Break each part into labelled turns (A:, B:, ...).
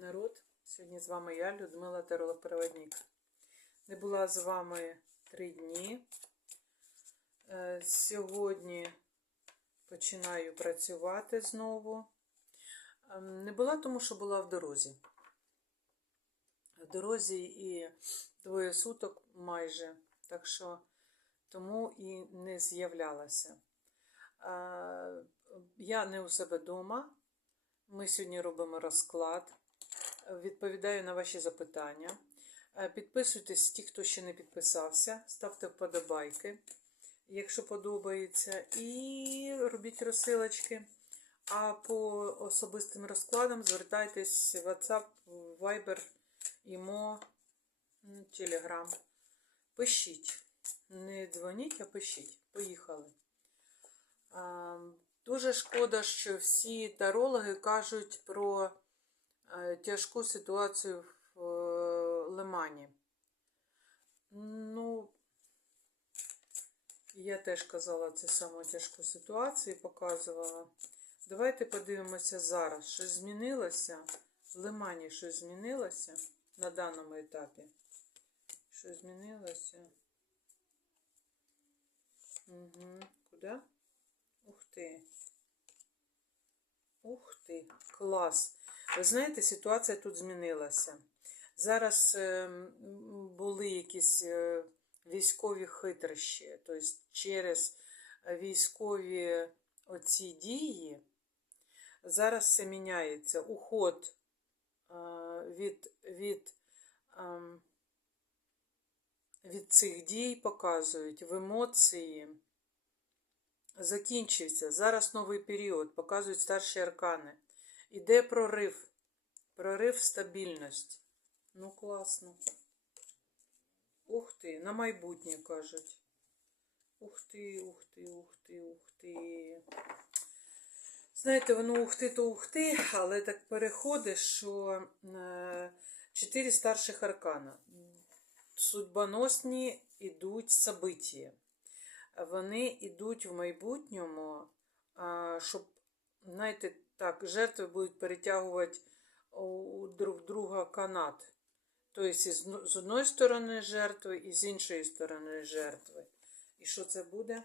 A: народ! Сьогодні з вами я, Людмила Теролог-Переводник. Не була з вами три дні. Е, Сьогодні починаю працювати знову. Ем, Не була, тому що була в дорозі. В дорозі і двоє суток майже. Так що тому і не з'являлася. Е, Я не у себе вдома. Ми сьогодні робимо розклад. Відповідаю на ваші запитання. Е, Підписуйтесь, ті, хто ще не підписався, ставте вподобайки, якщо подобається, і робіть розсилочки. А по особистим розкладам звертайтесь в WhatsApp, Viber, Imo, Telegram. Пишіть. Не дзвоніть, а пишіть. Поїхали. Дуже шкода, що всі тарологи кажуть про тяжку ситуацію в е, Лимані. Ну, я теж казала цю саму тяжку ситуацію, показувала. Давайте подивимося зараз, що змінилося. В Лимані щось змінилося на даному етапі. Що змінилося? Угу. Куди? Ух ти. Ух ти, клас. Ви знаєте, ситуація тут змінилася. Зараз е, були якісь е, військові хитрощі, тобто через військові оці дії зараз все міняється. Уход е, від, від, ем, від цих дій показують в емоції закінчується. Зараз новий період, показують старші аркани. Іде прорив. Прорив стабільності. Ну, класно. Ух ти, на майбутнє кажуть. Ух ти, ух ти, ух ти, ух ти. Знаєте, воно ух ти, то ух ти, але так переходить, що е, чотири старших аркана. Судьбоносні ідуть события вони йдуть в майбутньому, щоб, знаєте, так, жертви будуть перетягувати у друг друга канат. Тобто з одної сторони жертви і з іншої сторони жертви. І що це буде?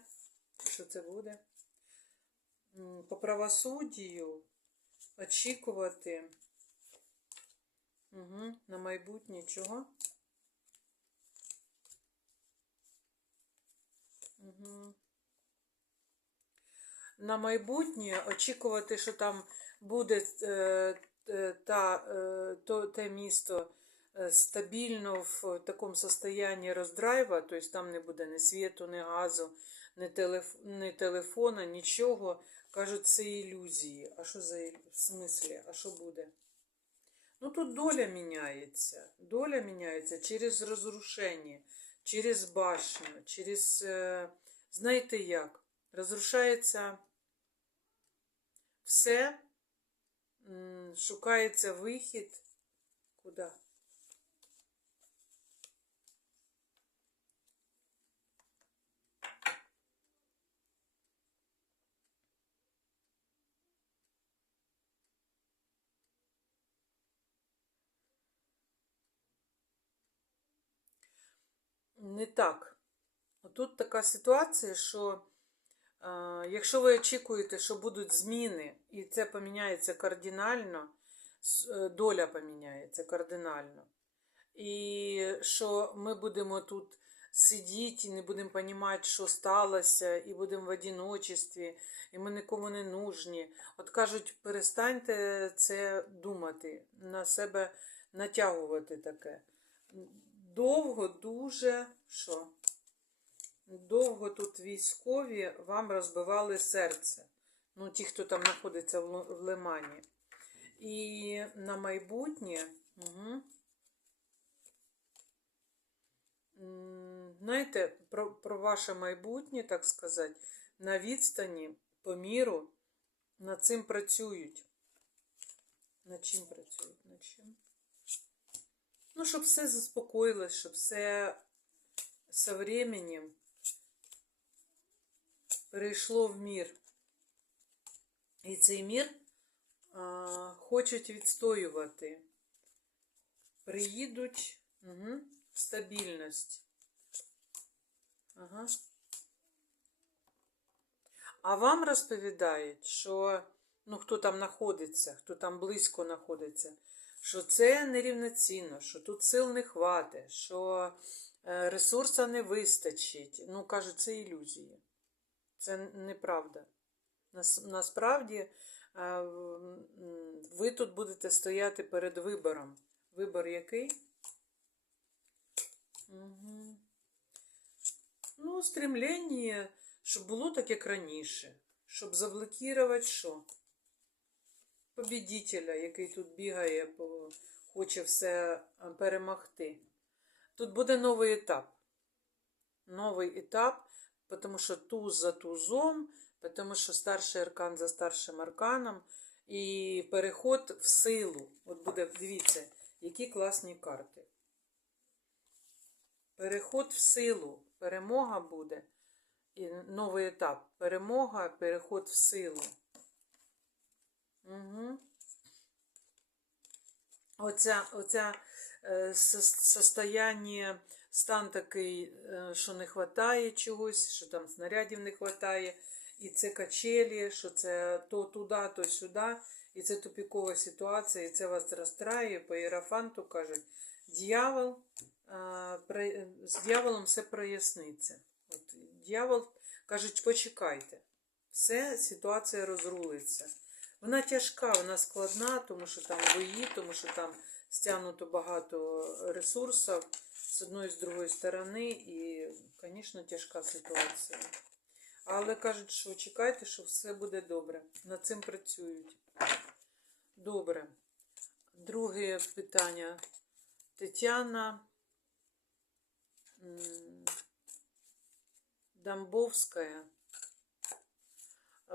A: Що це буде? По правосуддю очікувати угу, на майбутнє чого? На майбутнє очікувати, що там буде е, е, та, е, то, те місто стабільно в такому состоянні роздрайва, тобто там не буде ні світу, ні газу, ні, телеф, ні телефона, нічого. Кажуть, це ілюзії. А що за в смислі? А що буде? Ну тут доля міняється. Доля міняється через розрушення, через башню, через, е, знаєте як, розрушається все, шукається вихід. Куди? Не так. Тут така ситуація, що е, якщо ви очікуєте, що будуть зміни, і це поміняється кардинально, е, доля поміняється кардинально. І що ми будемо тут сидіти і не будемо розуміти, що сталося, і будемо в одиночестві, і ми нікому не нужні. От кажуть, перестаньте це думати, на себе натягувати таке. Довго дуже що? Довго тут військові вам розбивали серце. Ну, ті, хто там знаходиться в Лимані. І на майбутнє, угу. знаєте, про, про ваше майбутнє, так сказати, на відстані, по міру, над цим працюють. Над чим працюють? Над чим? Ну, щоб все заспокоїлось, щоб все со временем перейшло в мір. І цей мір а, хочуть відстоювати. приїдуть угу. стабільність. Ага. А вам розповідають, що ну, хто там знаходиться, хто там близько знаходиться, що це нерівноцінно, що тут сил не хватить, що е, ресурсу не вистачить. Ну, кажуть, це ілюзії. Це неправда. Нас, насправді е, ви тут будете стояти перед вибором. Вибор який? Угу. Ну, стремлення, щоб було так, як раніше. Щоб заблокувати що? Побідітеля, який тут бігає, хоче все перемогти. Тут буде новий етап. Новий етап, тому що туз за тузом, тому що старший аркан за старшим арканом. І переход в силу. От буде, дивіться, які класні карти. Переход в силу. Перемога буде. І новий етап. Перемога, переход в силу. Угу. Оця, оця е, состояння, стан такий, е, що не вистачає чогось, що там снарядів не вистачає, і це качелі, що це то туди, то сюди, і це тупікова ситуація, і це вас розстраює. По іерафанту кажуть, дьявол, е, з дьяволом все проясниться. От, дьявол кажуть, почекайте, все, ситуація розрулиться. Вона тяжка, вона складна, тому що там бої, тому що там стягнуто багато ресурсів з одної з другої сторони, і, звісно, тяжка ситуація. Але кажуть, що чекайте, що все буде добре. Над цим працюють. Добре. Друге питання. Тетяна м, Домбовская.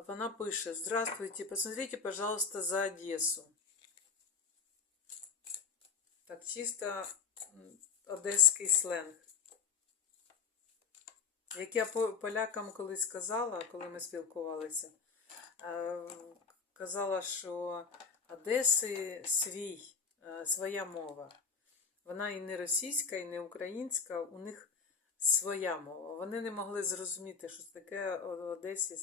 A: Она пишет, здравствуйте, посмотрите, пожалуйста, за Одессу. Так, чисто м, одеський сленг. Як я по- полякам колись казала, коли ми спілкувалися, е, казала, що Одеси свій, е, своя мова. Вона і не російська, і не українська, у них своя мова. Вони не могли зрозуміти, що таке Одесі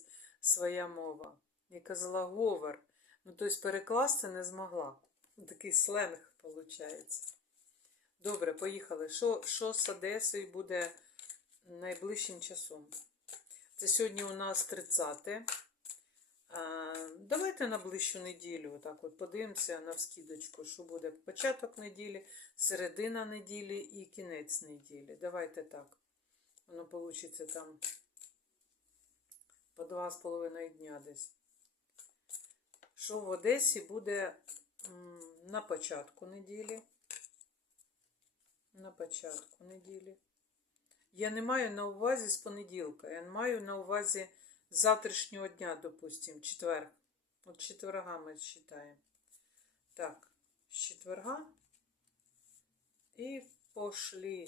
A: своя мова. Я казала говор. Ну, тобто перекласти не змогла. Такий сленг виходить. Добре, поїхали. Що, що з Одесою буде найближчим часом? Це сьогодні у нас 30. А, давайте на ближчу неділю. Так от подивимося на вскидочку, що буде початок неділі, середина неділі і кінець неділі. Давайте так. Воно вийде там по два з половиною дня десь. Що в Одесі буде на початку неділі. На початку неділі. Я не маю на увазі з понеділка. Я маю на увазі з завтрашнього дня, допустим, четверг. От четверга ми считаємо. Так, з четверга. І пошли.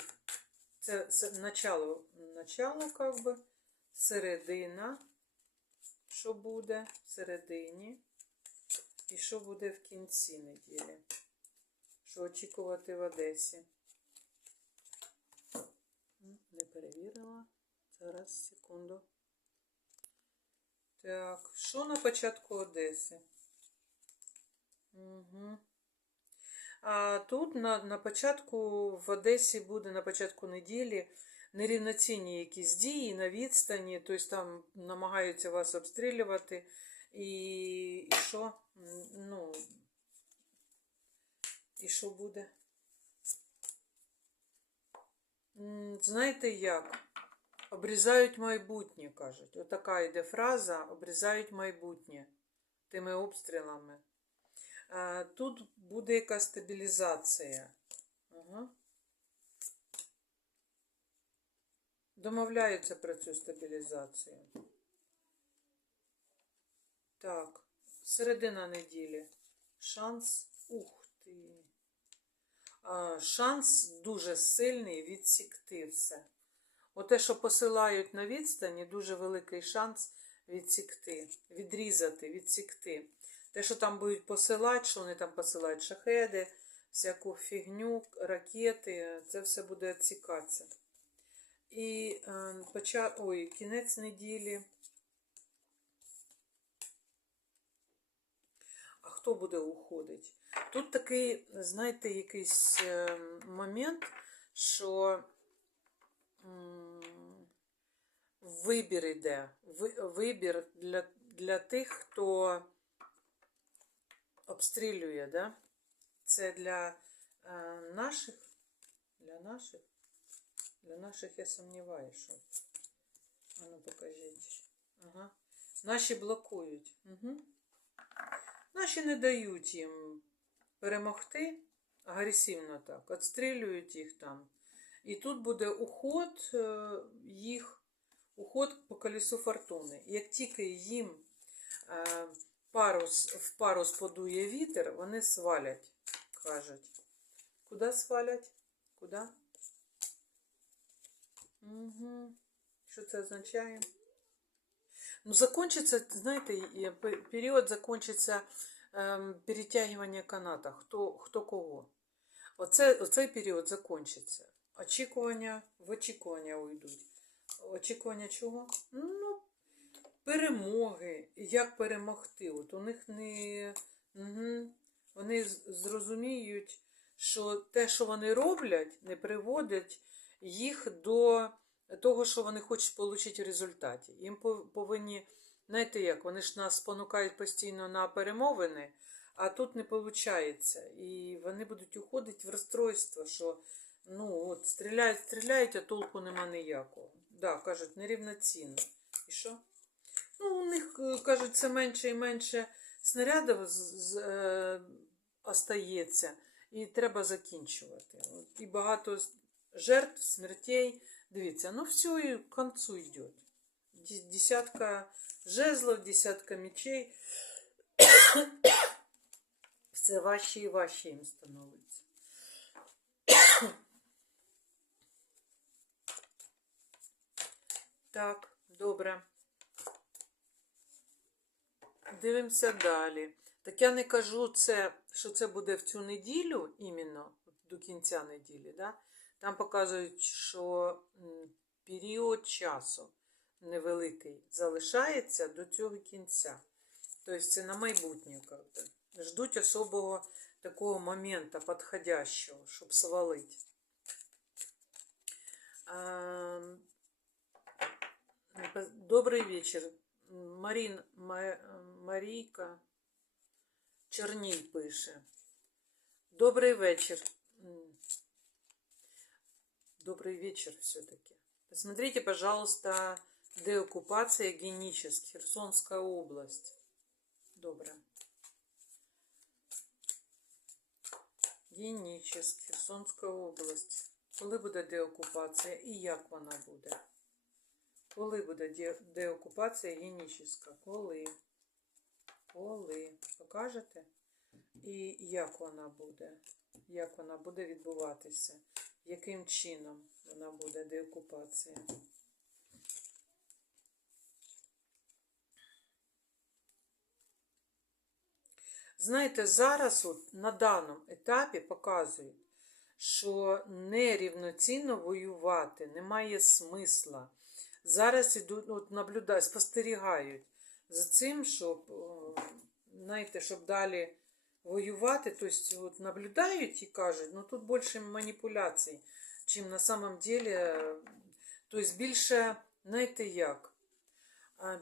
A: Це, це начало, начало, как би, середина, що буде в середині, і що буде в кінці неділі. Що очікувати в Одесі. Не перевірила. Зараз, секунду. Так, що на початку Одеси? Угу. А тут на, на початку в Одесі буде на початку неділі нерівноцінні якісь дії на відстані, тобто там намагаються вас обстрілювати. І, і що? Ну, і що буде? Знаєте як? Обрізають майбутнє, кажуть. Отака йде фраза: обрізають майбутнє тими обстрілами. Тут буде якась стабілізація. Ага. Домовляються про цю стабілізацію. Так, середина неділі. Шанс. Ух ти. Шанс дуже сильний відсікти все. Оте, що посилають на відстані, дуже великий шанс відсікти, відрізати, відсікти. Те, що там будуть посилати, що вони там посилають шахеди, всяку фігню, ракети, це все буде відсікатися. І поча... Ой, кінець неділі. А хто буде уходити? Тут такий, знаєте, якийсь момент, що вибір. Ви- Вибір для, для тих, хто обстрілює, да? Це для е, наших, для наших, для наших я сумніваюся, що. А ну покажіть. Ага. Наші блокують. Угу. Наші не дають їм перемогти агресивно так, відстрілюють їх там. І тут буде уход е, їх, уход по колесу фортуни. Як тільки їм е, парус, в парус подує вітер, вони свалять, кажуть. Куди свалять? Куди? Угу. Що це означає? Ну, закончится, знаєте, період закончиться ем, перетягування каната. Хто, хто кого. Оце, оцей період закончиться. Очікування в очікування уйдуть. Очікування чого? Ну, перемоги. Як перемогти? От у них не. Угу. Вони зрозуміють, що те, що вони роблять, не приводить їх до того, що вони хочуть отримати в результаті. Їм повинні, знаєте як, вони ж нас спонукають постійно на перемовини, а тут не виходить. І вони будуть уходити в розстройство, що ну, от, стріляють, стріляють, а толку нема ніякого. Да, кажуть, нерівноцінно. І що? Ну, у них, е, кажуть, все менше і менше снарядів е, остається, і треба закінчувати. І багато жертв, смертей. Дивіться, ну все і к концу йде. Десятка жезлов, десятка мечей. Все важче і важче їм становиться. Так, добре. Дивимося далі. Так я не кажу, це, що це буде в цю неділю, іменно до кінця неділі. Да? Там показують, що період часу невеликий залишається до цього кінця. Тобто це на майбутнє. Ждуть особого такого моменту підходящого, щоб свалити. Добрий вечір. Марін, Марійка Черній пише. Добрий вечір. Добрый вечер все-таки. Посмотрите, пожалуйста, деоккупация Геническ, Херсонская область. Добре. Геническ, Херсонська область. Коли буде деокупація і як вона буде? Коли буде деокупація Геніческа? Коли? Коли? Покажете? І як вона буде? Як вона буде відбуватися? Яким чином вона буде деокупація? Знаєте, зараз от, на даному етапі показують, що нерівноцінно воювати немає смисла. Зараз ідуть, от наблюдають, спостерігають за цим, щоб, знаєте, щоб далі воювати, тобто от наблюдають і кажуть, ну тут більше маніпуляцій, чим на самом деле, тобто більше, знаєте як,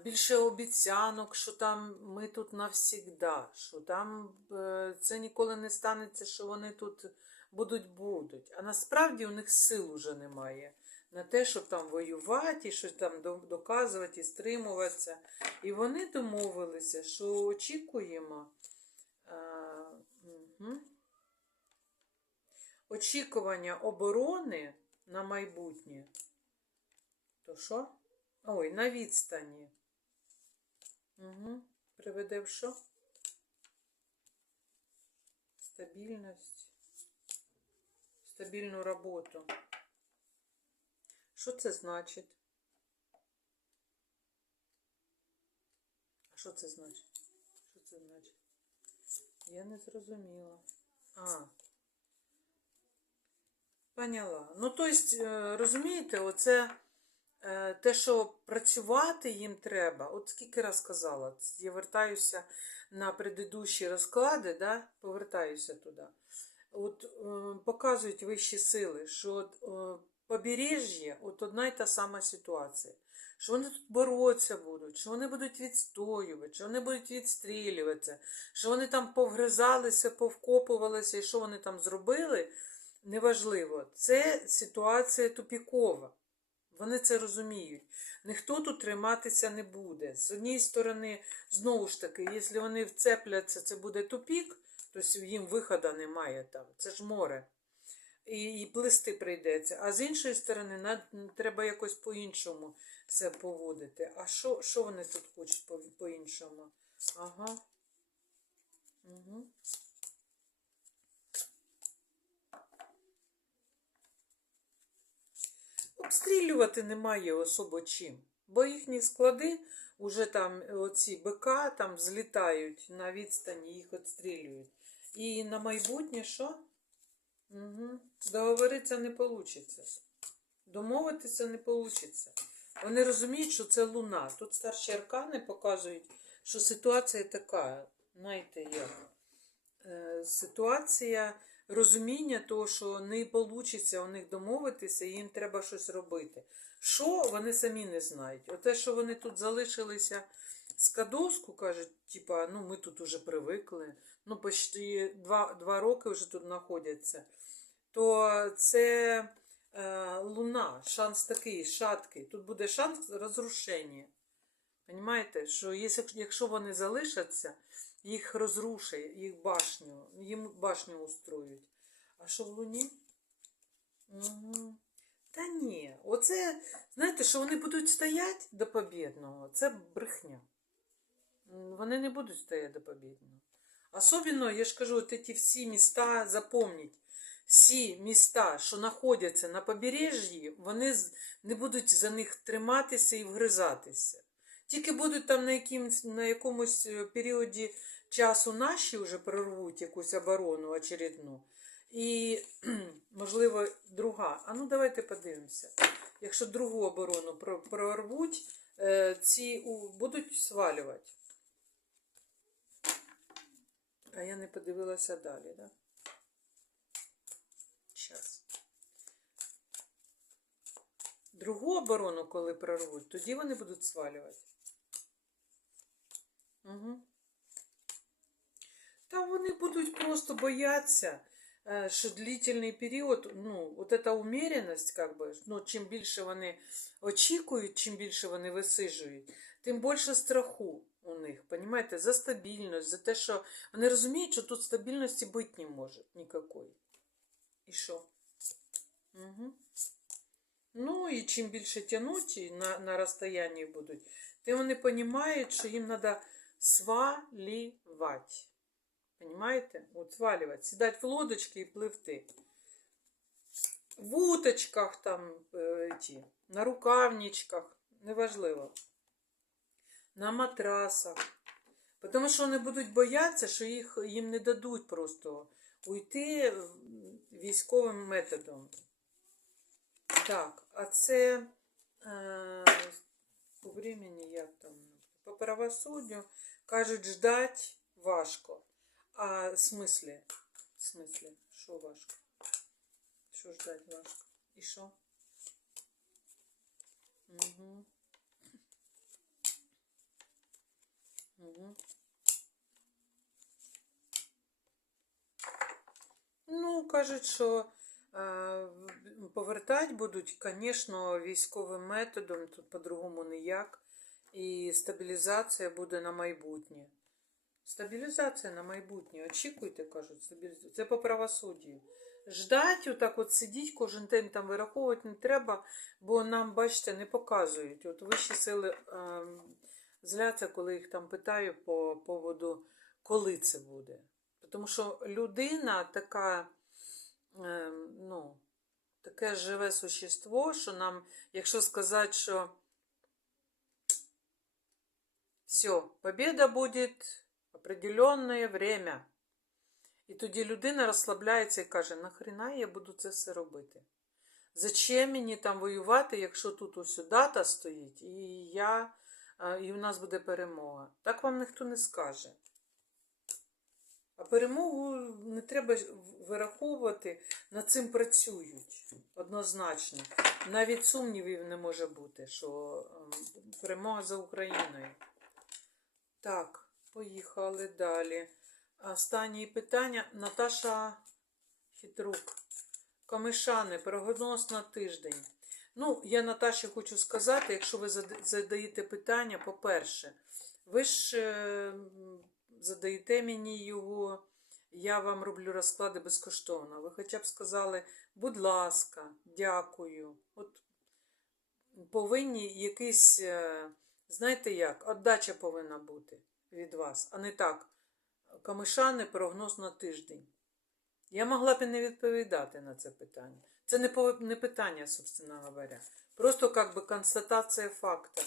A: більше обіцянок, що там ми тут навсігда, що там е, це ніколи не станеться, що вони тут будуть будуть. А насправді у них сил уже немає на те, щоб там воювати, і щось там доказувати, і стримуватися. І вони домовилися, що очікуємо. Угу. Очікування оборони на майбутнє. То що? Ой, на відстані. Угу. Приведе в що? Стабільність. Стабільну роботу. Що це значить? А що це значить? Що це значить? Я не зрозуміла. А, Поняла. Ну, тобто, розумієте, оце е, те, що працювати їм треба, от скільки раз казала, я вертаюся на предыдущі розклади, да, повертаюся туди. От е, показують вищі сили, що от, е, побережжя от одна й та сама ситуація. Що вони тут боротися будуть, що вони будуть відстоювати, що вони будуть відстрілюватися, що вони там повгризалися, повкопувалися і що вони там зробили, неважливо. Це ситуація тупікова. Вони це розуміють. Ніхто тут триматися не буде. З однієї сторони, знову ж таки, якщо вони вцепляться, це буде тупік, то їм виходу немає там. Це ж море. І, плисти прийдеться. А з іншої сторони, треба якось по-іншому це поводити. А що, що вони тут хочуть по- по-іншому? Ага. Угу. Обстрілювати немає особо чим. Бо їхні склади, уже там оці БК там злітають на відстані, їх обстрілюють. І на майбутнє що? Угу. Договоритися не вийде. Домовитися не вийде. Вони розуміють, що це луна. Тут старші аркани показують, що ситуація така, знаєте, як е, ситуація розуміння того, що не вийде у них домовитися, і їм треба щось робити. Що вони самі не знають. Оте, що вони тут залишилися з Кадовську, кажуть, типа, ну ми тут уже привикли, ну почти два, два роки вже тут знаходяться, то це е, луна, шанс такий, шаткий. Тут буде шанс розрушення. Понимаєте, що якщо, вони залишаться, їх розрушить, їх башню, їм башню устроють. А що в Луні? Угу. Та ні, оце, знаєте, що вони будуть стояти до побідного, це брехня. Вони не будуть стояти до побідного. Особливо, я ж кажу, от ці всі міста, запомніть, всі міста, що знаходяться на побережжі, вони не будуть за них триматися і вгризатися. Тільки будуть там на, якимсь, на якомусь е, періоді часу наші вже прорвуть якусь оборону очередну. І, можливо, друга. А ну давайте подивимося. Якщо другу оборону прорвуть, е, ці будуть свалювати. А я не подивилася далі, да? Щас. Другу оборону, коли прорвуть, тоді вони будуть свалювати. Угу. Та вони будуть просто боятися, е, що длительний період, ну, от ця умеренность, как би, ну, чим більше вони очікують, чим більше вони висижують, тим більше страху у них, понимаєте, за стабільність, за те, що вони розуміють, що тут стабільності бути не може ніякої. І що? Угу. Ну, і чим більше тянуть і на, на розстоянні будуть, тим вони розуміють, що їм треба свалювати. Понимаете? Вот сваливать. Сідати в лодочки і пливти. В уточках там, е, ті, на рукавничках, неважливо. На матрасах. Тому що вони будуть боятися, що їх, їм не дадуть просто уйти військовим методом. Так, а це е, по времени як там? По правосуддю кажуть, ждать важко. А в смислі? В смислі, що важко? Що ждать важко? І що? Угу. Угу. Ну, кажуть, що е, повертати будуть, звісно, військовим методом, тут по-другому ніяк. І стабілізація буде на майбутнє. Стабілізація на майбутнє. Очікуйте, кажуть, стабілізація. Це по правосуддю. Ждать, отак от сидіть, кожен день там вираховувати не треба, бо нам, бачите, не показують. От вищі сили ем, зляться, коли їх там питаю по поводу, коли це буде. Тому що людина така, ем, ну, таке живе существо, що нам, якщо сказати, що все, победа будет определенное время. І тоді людина розслабляється і каже, нахрена я буду це все робити? Зачем мені там воювати, якщо тут ось дата стоїть, і я, і у нас буде перемога? Так вам ніхто не скаже. А перемогу не треба вираховувати, над цим працюють однозначно. Навіть сумнівів не може бути, що ем, перемога за Україною. Так, поїхали далі. Останнє питання. Наташа Хитрук. Комишани, прогноз на тиждень. Ну, я Наташі хочу сказати, якщо ви задаєте питання, по-перше, ви ж е, задаєте мені його, я вам роблю розклади безкоштовно. Ви хоча б сказали, будь ласка, дякую. От повинні якийсь, е, знаєте як, отдача повинна бути від вас, а не так. Камишани прогноз на тиждень. Я могла б і не відповідати на це питання. Це не, не питання, собственно говоря. Просто как би констатація факта.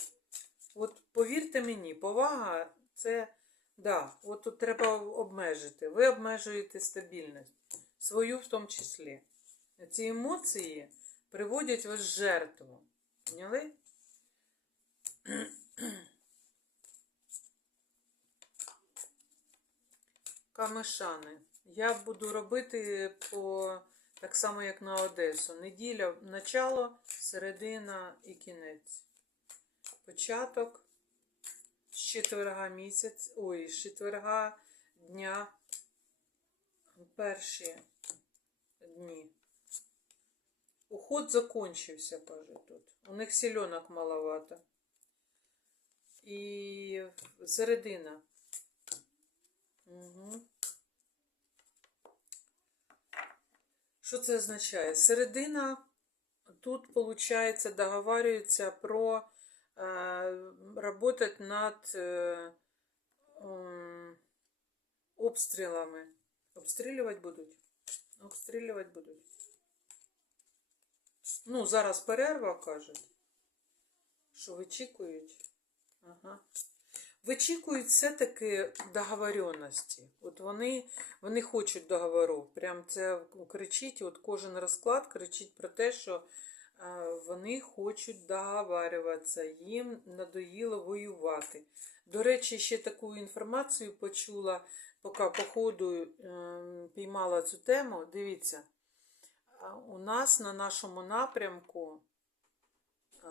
A: От повірте мені, повага це, да, от тут треба обмежити. Ви обмежуєте стабільність, свою в тому числі. Ці емоції приводять вас в жертву. Поняли? Камишани. Я буду робити по так само, як на Одесу. Неділя, начало, середина і кінець. Початок з четверга місяць, ой, з четверга дня, перші дні. Уход закончився, каже тут. У них сільонок маловато. І середина. Угу. Що це означає? Середина тут, виходить, договарюється про е, работать над е, обстрілами. Обстрілювати будуть? Обстрілювати будуть. Ну, зараз перерва, кажуть. Що вичікують? Ага. Вичікують все-таки договоренності. От вони, вони хочуть договору. Прям це кричить, от кожен розклад кричить про те, що е, вони хочуть договарюватися, їм надоїло воювати. До речі, ще таку інформацію почула, поки по ходу е, піймала цю тему. Дивіться, у нас на нашому напрямку, е,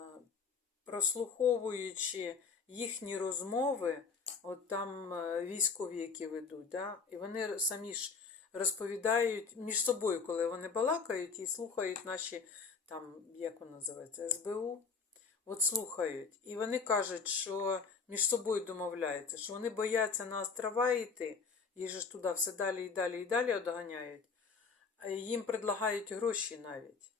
A: прослуховуючи їхні розмови, от там е, військові, які ведуть, да? і вони самі ж розповідають між собою, коли вони балакають і слухають наші, там, як воно називається, СБУ. От слухають. І вони кажуть, що між собою домовляються, що вони бояться на острова йти, їх ж туди все далі і далі і далі одганяють. Їм предлагають гроші навіть,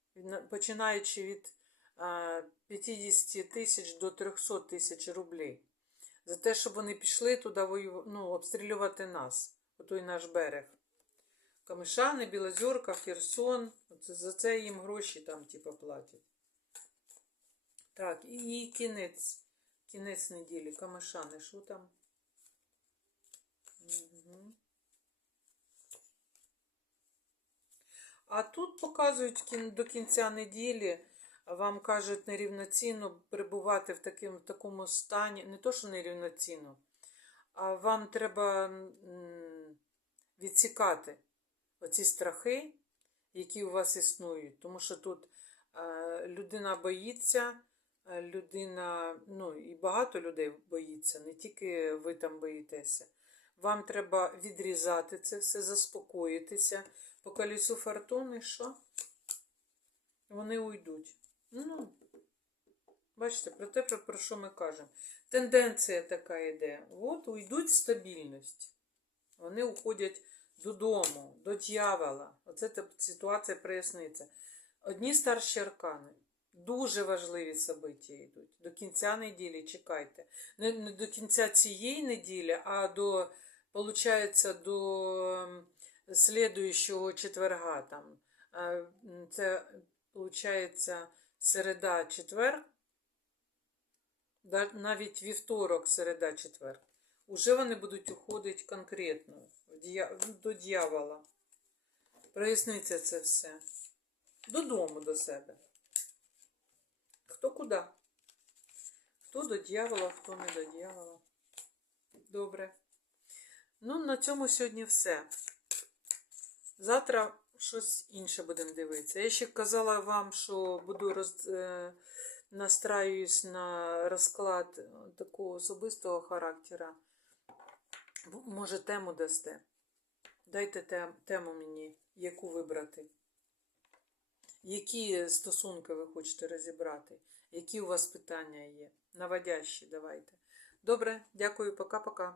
A: починаючи від 50 тисяч до 300 тисяч рублів. За те, щоб вони пішли туди ну, обстрілювати нас, отой наш берег. Камишани, Білозерка, Херсон. За це їм гроші там, типу, платять. Так, і, кінець. Кінець неділі. Камишани, що там? Угу. А тут показують до кінця неділі, вам кажуть нерівноцінно перебувати в таким, в такому стані. Не то, що нерівноцінно, а вам треба відсікати оці страхи, які у вас існують. Тому що тут е, людина боїться, е, людина, ну і багато людей боїться, не тільки ви там боїтеся. Вам треба відрізати це все, заспокоїтися. По колесу фортуни, що? Вони уйдуть. Ну, бачите, про те, про, про що ми кажемо. Тенденція така йде. От уйдуть в стабільність. Вони уходять додому, до дьявола. Оце ситуація проясниться. Одні старші аркани. Дуже важливі собиття йдуть. До кінця неділі чекайте. Не, не до кінця цієї неділі, а до, получається, до слідуючого четверга. Там. Це, виходить, середа, четвер, навіть вівторок, середа, четвер. Уже вони будуть уходити конкретно до дьявола. Проясниться це все. Додому до себе. Хто куди? Хто до дьявола, хто не до дьявола. Добре. Ну, на цьому сьогодні все. Завтра щось інше будемо дивитися. Я ще казала вам, що буду роз... е, настраююсь на розклад е, такого особистого характера. Може, тему дасте. Дайте тем, тему мені, яку вибрати. Які стосунки ви хочете розібрати? Які у вас питання є? Наводящі давайте. Добре, дякую, пока-пока.